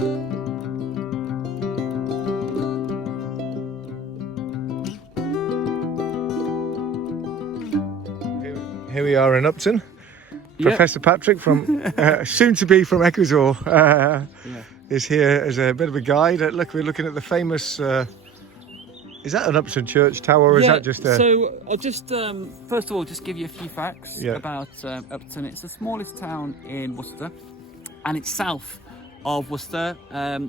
Here we are in Upton. Professor Patrick, from soon to be from Ecuador, is here as a bit of a guide. Look, we're looking at the famous. Is that an Upton church tower, or is that just a... So I'll just first of all just give you a few facts about Upton. It's the smallest town in Worcester, and it's south of Worcester.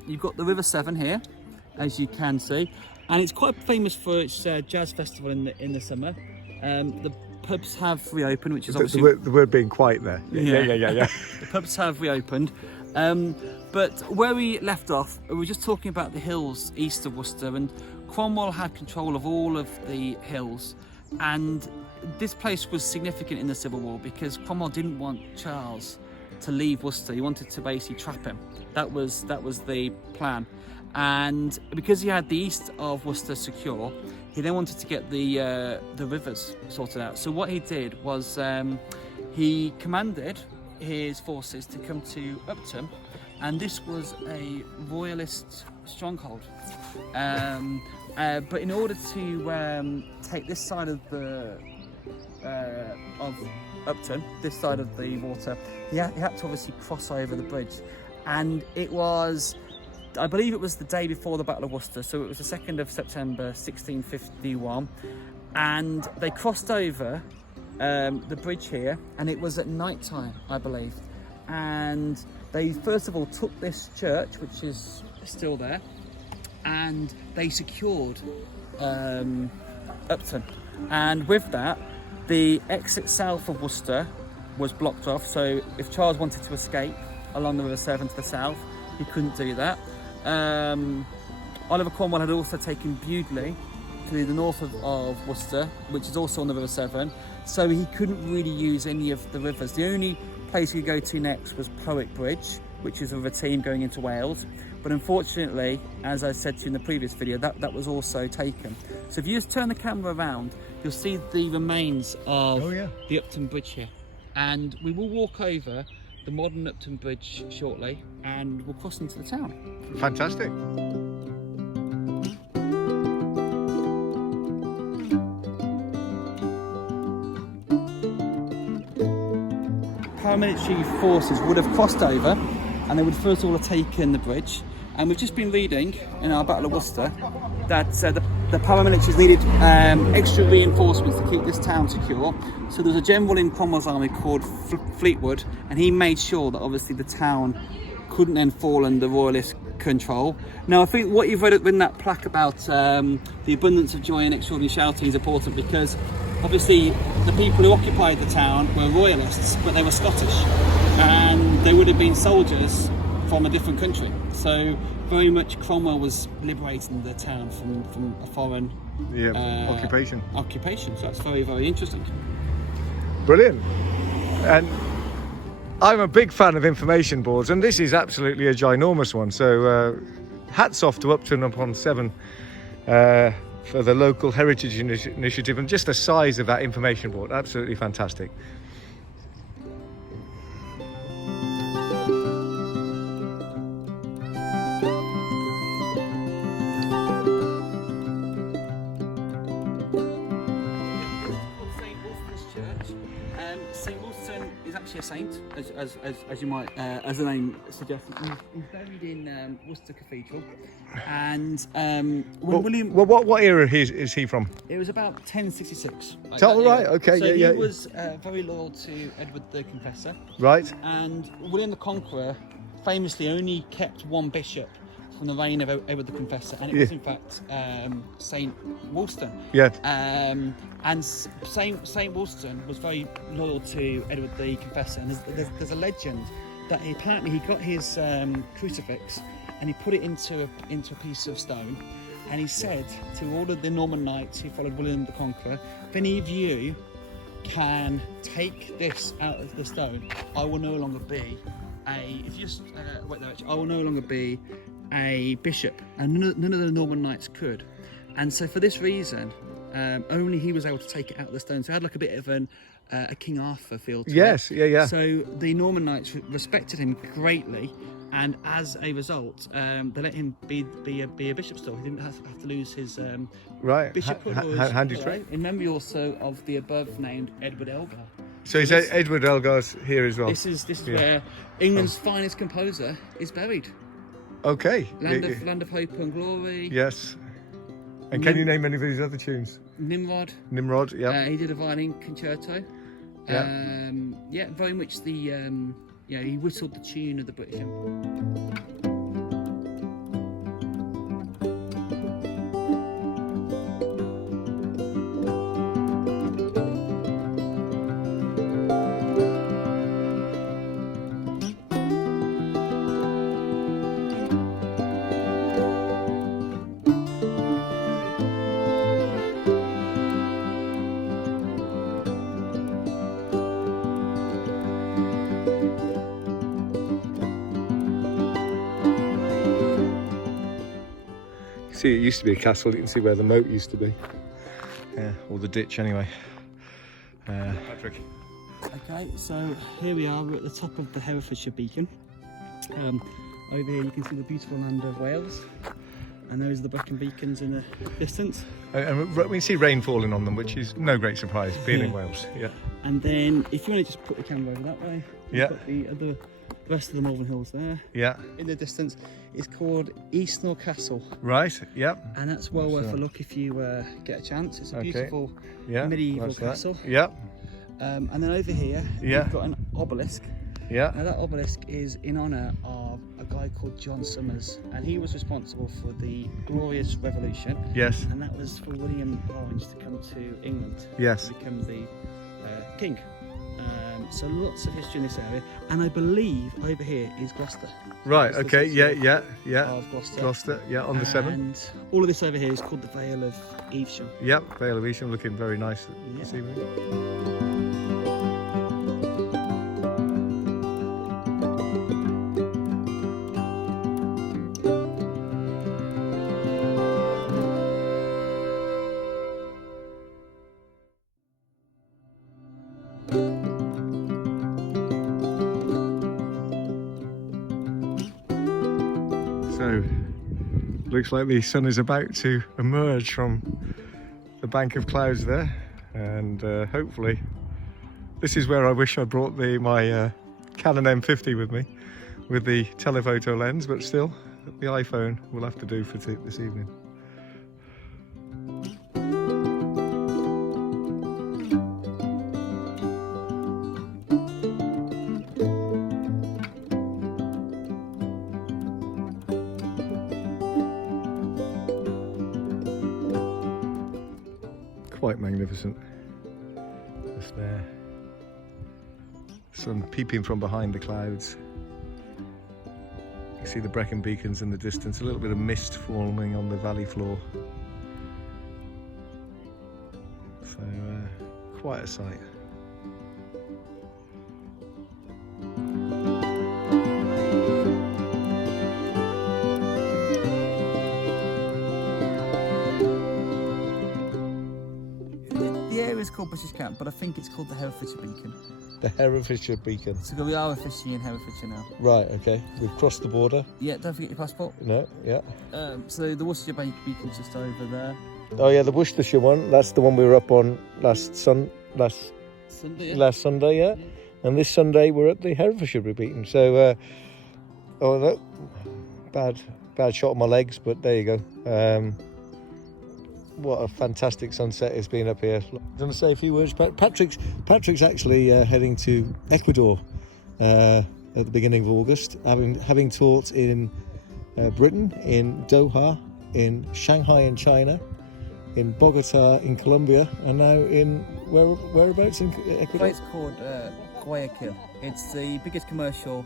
You've got the River Severn here, as you can see, and it's quite famous for its jazz festival in the summer. The pubs have reopened, which is obviously... The word being quite there. Yeah. The pubs have reopened. But where we left off, we were just talking about the hills east of Worcester, and Cromwell had control of all of the hills. And this place was significant in the Civil War because Cromwell didn't want Charles to leave Worcester. He wanted to basically trap him. That was the plan. And because he had the east of Worcester secure, he then wanted to get the rivers sorted out. So what he did was he commanded his forces to come to Upton, and this was a royalist stronghold. But in order to take this side of Upton, this side of the water, he had to obviously cross over the bridge, and it was, I believe it was the day before the Battle of Worcester, so it was the 2nd of September 1651, and they crossed over the bridge here, and it was at night time, I believe, and they first of all took this church, which is still there, and they secured Upton, and with that the exit south of Worcester was blocked off, so if Charles wanted to escape along the River Severn to the south, he couldn't do that. Oliver Cromwell had also taken Bewdley to the north of Worcester, which is also on the River Severn, so he couldn't really use any of the rivers. The only place he could go to next was Powick Bridge, which is a Team going into Wales, but unfortunately, as I said to you in the previous video, that was also taken. So if you just turn the camera around, you'll see the remains of the Upton Bridge here, and we will walk over the modern Upton Bridge shortly, and we'll cross into the town. Fantastic. Paramilitary forces would have crossed over, and they would first of all have taken the bridge. And we've just been reading in our Battle of Worcester that the paramilitaries needed extra reinforcements to keep this town secure. So there was a general in Cromwell's army called Fleetwood, and he made sure that obviously the town couldn't then fall under royalist control. Now I think what you've read in that plaque about the abundance of joy and extraordinary shouting is important, because obviously the people who occupied the town were royalists, but they were Scottish, and they would have been soldiers from a different country. So very much Cromwell was liberating the town from a foreign occupation. So that's very, very interesting. Brilliant. And I'm a big fan of information boards, and this is absolutely a ginormous one. So hats off to Upton upon Severn for the local heritage initiative, and just the size of that information board, absolutely fantastic. A saint, as you might, as the name suggests. He's buried in Worcester Cathedral, and what era is he from? It was about 1066. Right, okay, so he was very loyal to Edward the Confessor. Right. And William the Conqueror famously only kept one bishop from the reign of Edward the Confessor, and it was in fact Saint Wolstan. Yeah. And Saint Wolstan was very loyal to Edward the Confessor, and there's a legend that he got his crucifix and he put it into a piece of stone, and he said to all of the Norman knights who followed William the Conqueror, if any of you can take this out of the stone, I will no longer be I will no longer be a bishop, and none of the Norman knights could. And so for this reason, only he was able to take it out of the stone. So it had like a bit of a King Arthur feel to it. Yeah. So the Norman knights respected him greatly, And as a result, they let him be a bishop still. He didn't have to lose his Right. bishophood. Handy trick. In memory also of the above named Edward Elgar. So is Edward Elgar's here as well? This is where England's finest composer is buried. Okay. Land of Hope and Glory. Yes. And can you name any of his other tunes? Nimrod. Nimrod, yeah. He did a violin concerto. Yeah. Very much the he whistled the tune of the British Empire. See, it used to be a castle. You can see where the moat used to be. Yeah, or the ditch anyway. Patrick. Okay, so here we are. We're at the top of the Herefordshire Beacon. Over here you can see the beautiful land of Wales. And those are the Brecon beacons in the distance. And we see rain falling on them, which is no great surprise, being in Wales. Yeah. And then if you want to just put the camera over that way, yeah. You've got the rest of the Malvern Hills there. Yeah. In the distance, it's called Eastnor Castle. Right. Yeah. And that's well worth a look if you get a chance. It's a beautiful medieval castle. Yeah. And then over here, you've got an obelisk. Yeah. Now that obelisk is in honour of a guy called John Somers, and he was responsible for the Glorious Revolution. Yes. And that was for William Orange to come to England. Yes. To become the king. So lots of history in this area, and I believe over here is Gloucester. Right. Okay. Yeah. Of Gloucester. Gloucester. Yeah. On the 7th. And all of this over here is called the Vale of Evesham. Yep. Vale of Evesham, looking very nice this evening. So, looks like the sun is about to emerge from the bank of clouds there, and hopefully this is where I wish I brought my Canon M50 with me, with the telephoto lens, but still the iPhone will have to do for this evening. Quite magnificent. Just there. Sun peeping from behind the clouds. You see the Brecon beacons in the distance, a little bit of mist forming on the valley floor. So, quite a sight. It's called British Camp, but I think it's called the Herefordshire Beacon. The Herefordshire Beacon. So we are officially in Herefordshire now. Right, okay. We've crossed the border. Yeah, don't forget your passport. No, yeah. So the Worcestershire Beacon's just over there. Oh yeah, the Worcestershire one. That's the one we were up on last Sunday, yeah. And this Sunday we're at the Herefordshire Beacon. So, oh no, bad shot on my legs, but there you go. What a fantastic sunset it's been up here. Do you want to say a few words? Patrick's actually heading to Ecuador at the beginning of August, having taught in Britain, in Doha, in Shanghai in China, in Bogota in Colombia, and now in whereabouts in Ecuador? It's called Guayaquil. It's the biggest commercial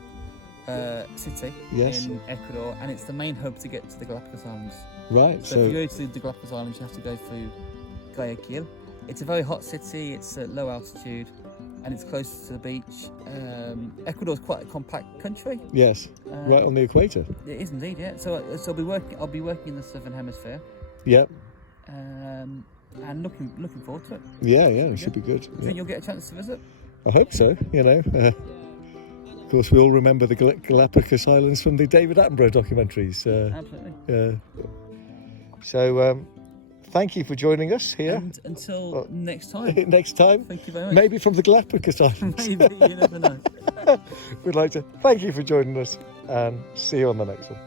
city in Ecuador, and it's the main hub to get to the Galapagos Islands. Right. So if you go to the Galapagos Islands, you have to go through Guayaquil. It's a very hot city. It's at low altitude, and it's close to the beach. Ecuador's quite a compact country. Yes. Right on the equator. It is indeed. Yeah. So I'll be working in the southern hemisphere. Yep. And looking forward to it. Yeah. It should be good. Do you think you'll get a chance to visit? I hope so. Of course, we all remember the Galapagos Islands from the David Attenborough documentaries. Absolutely. So, thank you for joining us here. And until next time. Next time. Thank you very much. Maybe from the Galapagos Islands. Maybe, you never know. We'd like to thank you for joining us and see you on the next one.